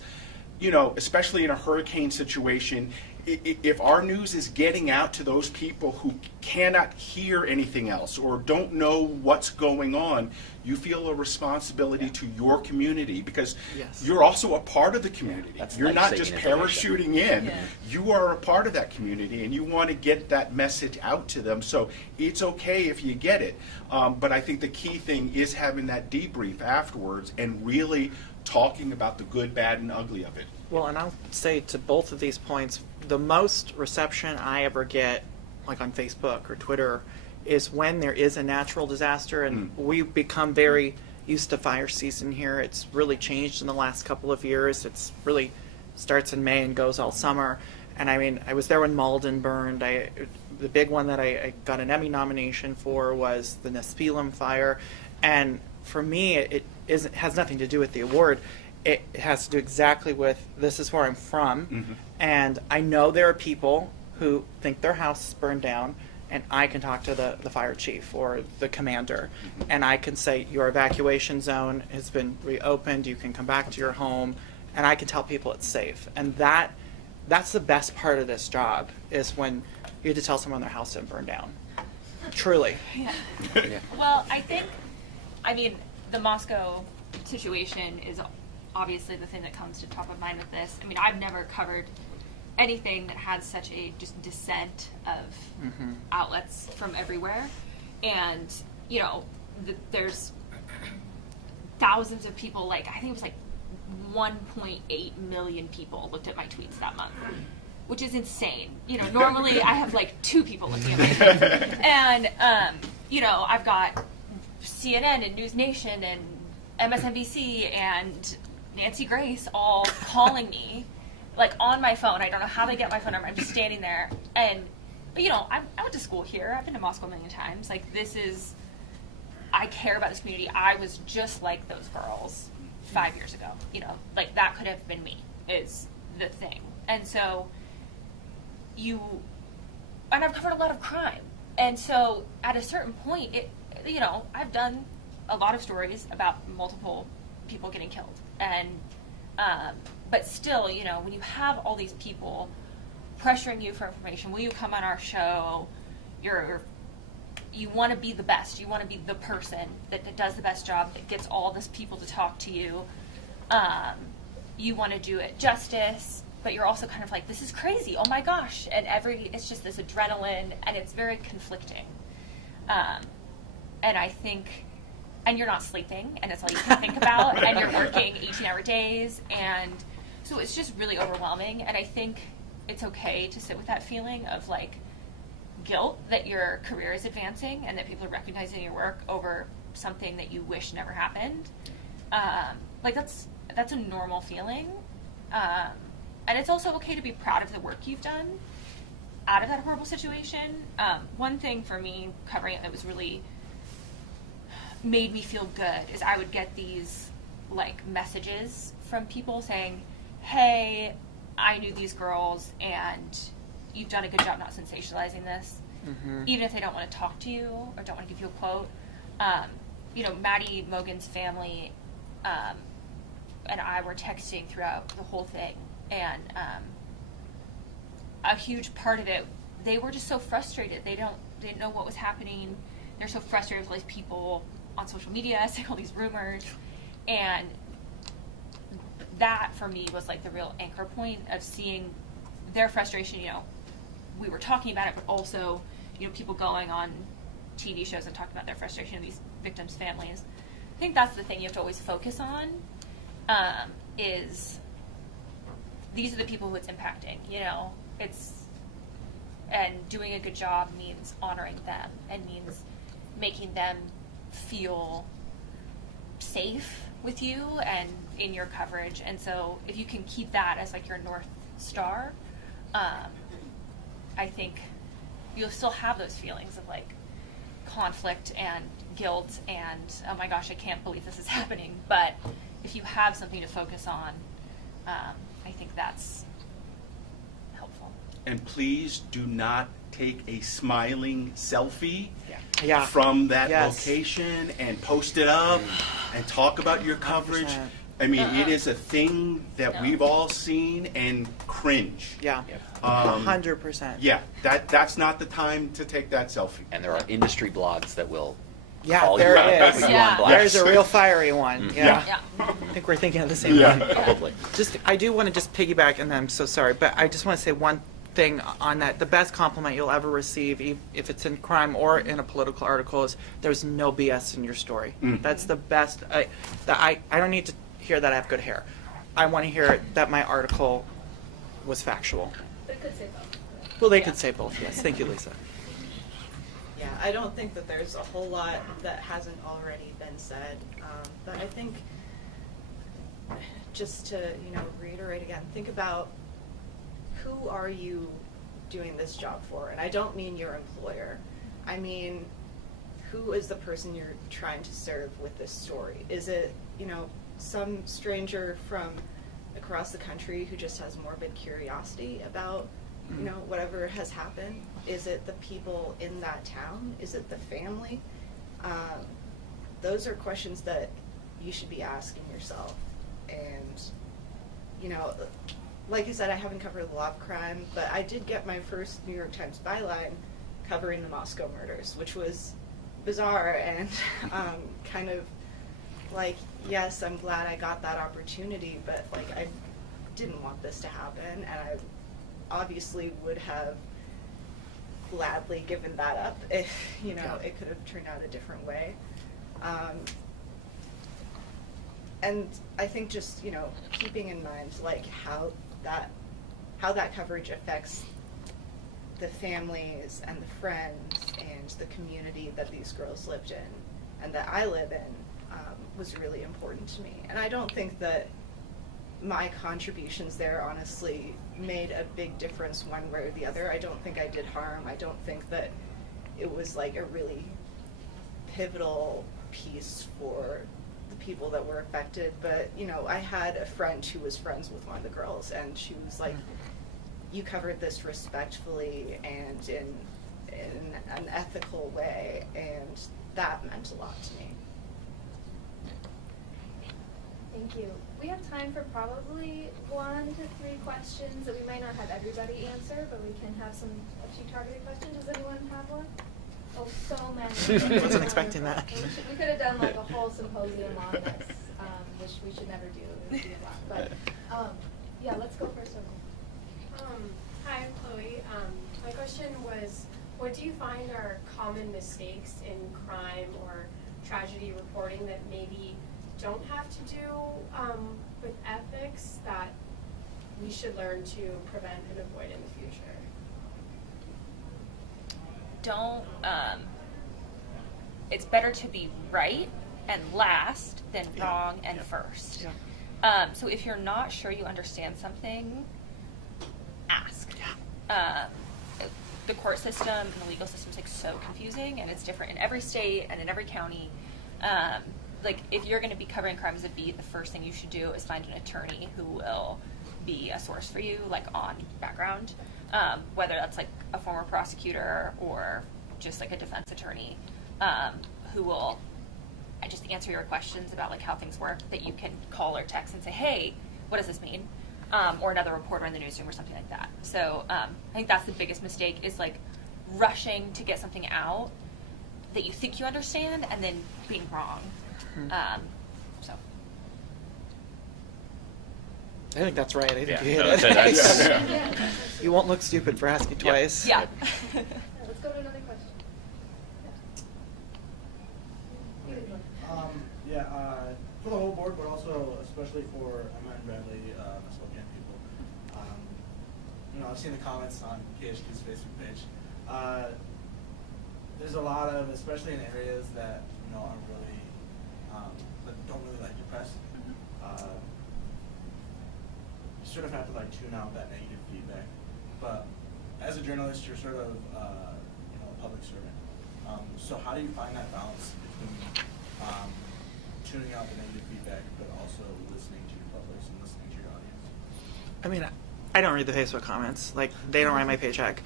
especially in a hurricane situation, if our news is getting out to those people who cannot hear anything else or don't know what's going on, you feel a responsibility to your community because you're also a part of the community. You're not just parachuting in. Yeah. You are a part of that community, and you want to get that message out to them. So it's okay if you get it. But I think the key thing is having that debrief afterwards and really talking about the good, bad, and ugly of it. Well, and I'll say to both of these points, the most reception I ever get, like on Facebook or Twitter, is when there is a natural disaster, and we've become very used to fire season here. It's really changed in the last couple of years. It's really starts in May and goes all summer. And I mean, I was there when Malden burned. The big one that I got an Emmy nomination for was the Nespelem fire. And for me, it has nothing to do with the award. It has to do exactly with, this is where I'm from, and I know there are people who think their house is burned down, and I can talk to the fire chief or the commander, and I can say, your evacuation zone has been reopened, you can come back to your home, and I can tell people it's safe. And that's the best part of this job, is when you get to tell someone their house didn't burn down. Truly. Yeah. Yeah. Well, I mean, the Moscow situation is obviously the thing that comes to top of mind with this. I mean, I've never covered anything that has such a just descent of outlets from everywhere. And, you know, there's thousands of people, like, I think it was like 1.8 million people looked at my tweets that month, which is insane. You know, normally I have like 2 people looking at my tweets. And, you know, I've got CNN and News Nation and MSNBC and Nancy Grace all calling me, like, on my phone. I don't know how they get my phone number. I'm just standing there. But, you know, I went to school here. I've been to Moscow a million times. Like, I care about this community. I was just like those girls 5 years ago. You know, like, that could have been me, is the thing. And so and I've covered a lot of crime. And so at a certain point, you know, I've done a lot of stories about multiple people getting killed. And, but still, you know, when you have all these people pressuring you for information, will you come on our show? You want to be the best. You want to be the person that does the best job, that gets all these people to talk to you. You want to do it justice, but you're also kind of like, this is crazy. Oh my gosh. And it's just this adrenaline, and it's very conflicting. And I think, and you're not sleeping, and it's all you can think about, and you're working 18-hour days, and so it's just really overwhelming. And I think it's okay to sit with that feeling of, like, guilt that your career is advancing and that people are recognizing your work over something that you wish never happened. Like, that's a normal feeling. And it's also okay to be proud of the work you've done out of that horrible situation. One thing for me covering it that was really made me feel good is I would get these, like, messages from people saying, hey, I knew these girls and you've done a good job not sensationalizing this. Even if they don't want to talk to you or don't want to give you a quote. You know, Maddie Mogen's family and I were texting throughout the whole thing, and a huge part of it, they were just so frustrated. They didn't know what was happening. They're so frustrated with all these people on social media saying all these rumors, and that for me was like the real anchor point of seeing their frustration. You know, we were talking about it, but also, you know, people going on TV shows and talking about their frustration of these victims' families. I think that's the thing you have to always focus on, is these are the people who it's impacting, you know. And doing a good job means honoring them and means making them feel safe with you and in your coverage. And so if you can keep that as, like, your North Star, I think you'll still have those feelings of, like, conflict and guilt and, oh my gosh, I can't believe this is happening. But if you have something to focus on, I think that's helpful. And please do not take a smiling selfie Yeah. from that Yes. location and post it up and talk about your coverage. 100%. I mean, it is a thing that No. we've all seen and cringe. Yeah. Yep. 100%. Yeah, that's not the time to take that selfie. And there are industry blogs that will Yeah, call there you out, it put is. you Yeah. on blast. There's a real fiery one. Yeah. Yeah. I think we're thinking of the same Yeah. one. Probably. Just, I do want to just piggyback, and I'm so sorry, but I just want to say one thing on that. The best compliment you'll ever receive, if it's in crime or in a political article, is there's no BS in your story. That's the best. I don't need to hear that I have good hair. I want to hear that my article was factual. But it could say both. Well, they could say both, yes. Thank you, Lisa. Yeah, I don't think that there's a whole lot that hasn't already been said, but I think just to, you know, reiterate again, think about who are you doing this job for? And I don't mean your employer. I mean, who is the person you're trying to serve with this story? Is it, you know, some stranger from across the country who just has morbid curiosity about, you know, whatever has happened? Is it the people in that town? Is it the family? Those are questions that you should be asking yourself. And, you know, like I said, I haven't covered a lot of crime, but I did get my first New York Times byline covering the Moscow murders, which was bizarre and kind of like, yes, I'm glad I got that opportunity, but like I didn't want this to happen, and I obviously would have gladly given that up if, you know, it could have turned out a different way. And I think just, you know, keeping in mind like how that coverage affects the families and the friends and the community that these girls lived in and that I live in was really important to me. And I don't think that my contributions there honestly made a big difference one way or the other. I don't think I did harm. I don't think that it was like a really pivotal piece for the people that were affected. But, you know, I had a friend who was friends with one of the girls, and she was like, you covered this respectfully and in an ethical way, and that meant a lot to me. Thank you. We have time for probably 1 to 3 questions that we might not have everybody answer, but we can have a few targeted questions. Does anyone have one? Oh, so many. Wasn't expecting that. We could have done like a whole symposium on this, which we should never do. It would be a lot. But yeah, let's go first. Hi, I'm Chloe. My question was, what do you find are common mistakes in crime or tragedy reporting that maybe don't have to do with ethics that we should learn to prevent and avoid in the future? It's better to be right and last than wrong and first. Yeah. So if you're not sure you understand something, ask. The court system and the legal system is like so confusing, and it's different in every state and in every county. Like if you're going to be covering crime as a beat, the first thing you should do is find an attorney who will be a source for you, like on background, whether that's like a former prosecutor or just like a defense attorney, who will just answer your questions about like how things work, that you can call or text and say, hey, what does this mean? Or another reporter in the newsroom or something like that. So I think that's the biggest mistake, is like rushing to get something out that you think you understand and then being wrong. So I think that's right. I think you hit no, it. that's- You won't look stupid for asking twice. yeah. Let's go to another question. For the whole board, but also especially for Emma and Bradley, Spokane people. You know, I've seen the comments on KHQ's Facebook page. There's a lot of, especially in areas that you know are really that don't really like the press. You sort of have to like tune out that negative feedback. But as a journalist, you're sort of you know, a public servant. So how do you find that balance between tuning out the negative feedback, but also listening to your public and listening to your audience? I mean, I don't read the Facebook comments. Like, they don't write my paycheck.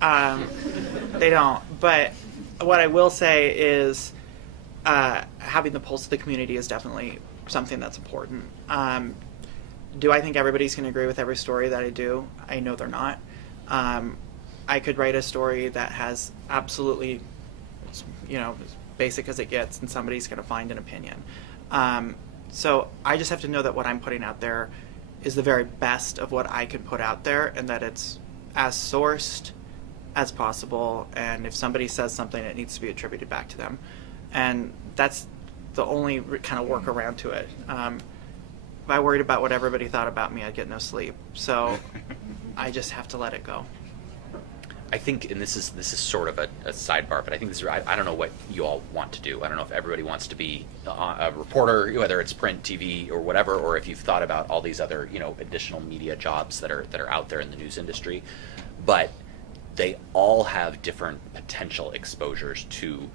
They don't. But what I will say is having the pulse of the community is definitely something that's important. Do I think everybody's going to agree with every story that I do? I know they're not. I could write a story that has absolutely, you know, as basic as it gets, and somebody's going to find an opinion. So I just have to know that what I'm putting out there is the very best of what I can put out there, and that it's as sourced as possible, and if somebody says something, it needs to be attributed back to them. And that's the only kind of workaround to it. If I worried about what everybody thought about me, I'd get no sleep. So I just have to let it go. I think, and this is sort of a sidebar, but I think this is, I don't know what you all want to do. I don't know if everybody wants to be a reporter, whether it's print, TV, or whatever, or if you've thought about all these other, you know, additional media jobs that are out there in the news industry. But they all have different potential exposures to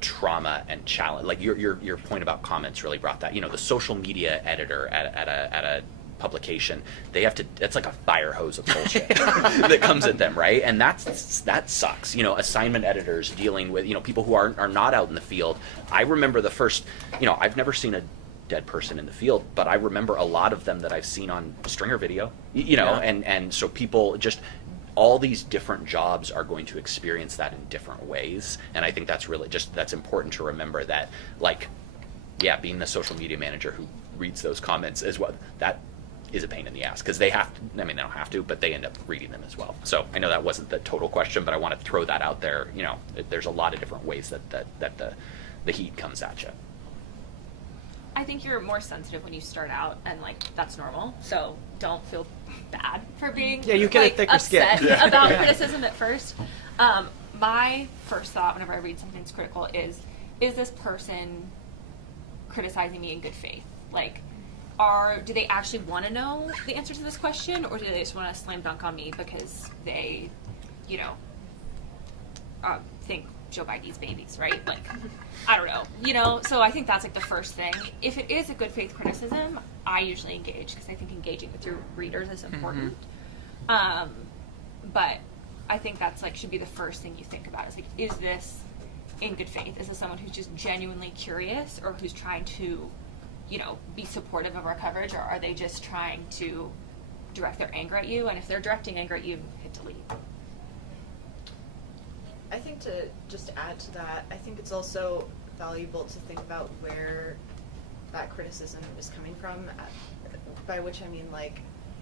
trauma and challenge. Like your point about comments really brought that. You know, the social media editor at a publication, they have to, that's like a fire hose of bullshit that comes at them, right? And that sucks. You know, assignment editors dealing with, you know, people who are not out in the field. I remember the first, you know, I've never seen a dead person in the field, but I remember a lot of them that I've seen on Stringer video, you know, and so people just all these different jobs are going to experience that in different ways, and I think that's really that's important to remember that, like, yeah, being the social media manager who reads those comments as well, that is a pain in the ass, because they have to, I mean, they don't have to, but they end up reading them as well. So I know that wasn't the total question, but I want to throw that out there. You know, there's a lot of different ways that the heat comes at you. I think you're more sensitive when you start out, and like that's normal. So don't feel bad for being Yeah, you get a like, thicker skin. upset about criticism at first. My first thought whenever I read something that's critical is this person criticizing me in good faith? Like, do they actually want to know the answer to this question, or do they just want to slam dunk on me because they, you know, think Joe Biden's babies, right? Like, I don't know, you know? So I think that's like the first thing. If it is a good faith criticism, I usually engage, because I think engaging with your readers is important. But I think that's like should be the first thing you think about, is like, is this in good faith? Is this someone who's just genuinely curious, or who's trying to, you know, be supportive of our coverage, or are they just trying to direct their anger at you? And if they're directing anger at you, hit delete. I think to just add to that, I think it's also valuable to think about where that criticism is coming from, by which I mean, like,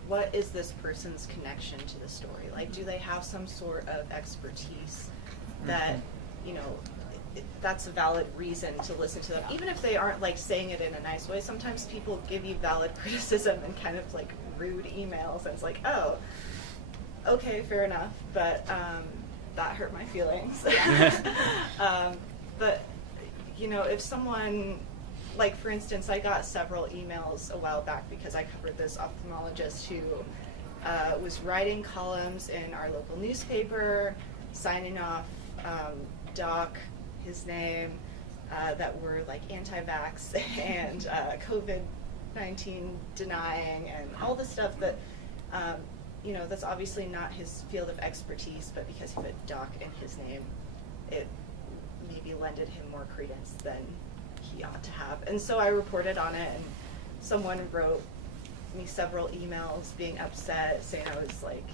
what is this person's connection to the story? Like, do they have some sort of expertise that, you know, that's a valid reason to listen to them, even if they aren't like saying it in a nice way. Sometimes people give you valid criticism in kind of like rude emails, and it's like, oh, okay, fair enough, but that hurt my feelings. But you know, if someone, like for instance, I got several emails a while back because I covered this ophthalmologist who was writing columns in our local newspaper, signing off doc, his name, that were like anti-vax and COVID-19 denying and all the stuff that, you know, that's obviously not his field of expertise, but because he put doc in his name, it maybe lended him more credence than he ought to have. And so I reported on it, and someone wrote me several emails being upset, saying I was like,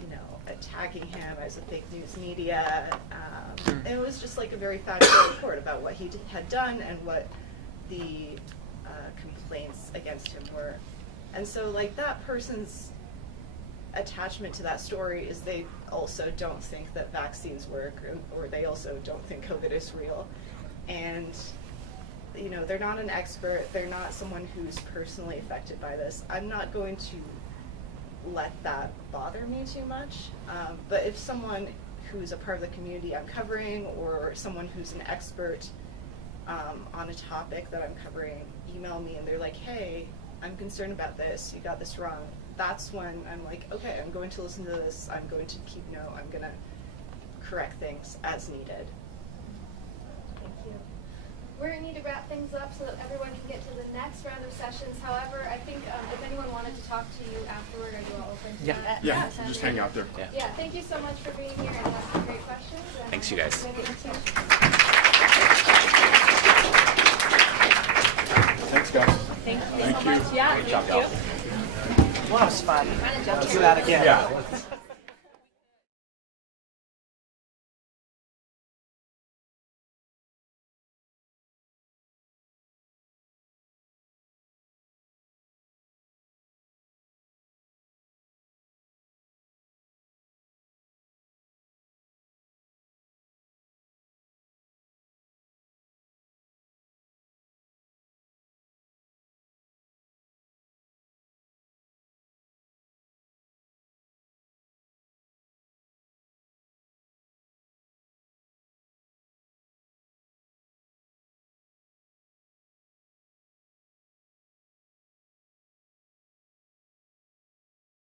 you know, attacking him as a fake news media. It was just like a very factual report about what he had done and what the complaints against him were. And so like that person's attachment to that story is they also don't think that vaccines work, or they also don't think COVID is real. And you know, they're not an expert, they're not someone who's personally affected by this. I'm not going to let that bother me too much. But if someone who's a part of the community I'm covering, or someone who's an expert on a topic that I'm covering, email me and they're like, hey, I'm concerned about this, you got this wrong, that's when I'm like, okay, I'm going to listen to this, I'm going to keep note, I'm going to correct things as needed. Thank you. We're going to need to wrap things up so that everyone can get to the next round of sessions. However, I think if anyone wanted to talk to you afterward, are you all open to that? Yeah, just hang out there. Yeah. Yeah, thank you so much for being here and asking great questions. And Thanks, you guys. Thanks, guys. Thank you Thank so you. much. Yeah, Great job, thank y'all. you. Well, that was fun. Let's do that again. Yeah.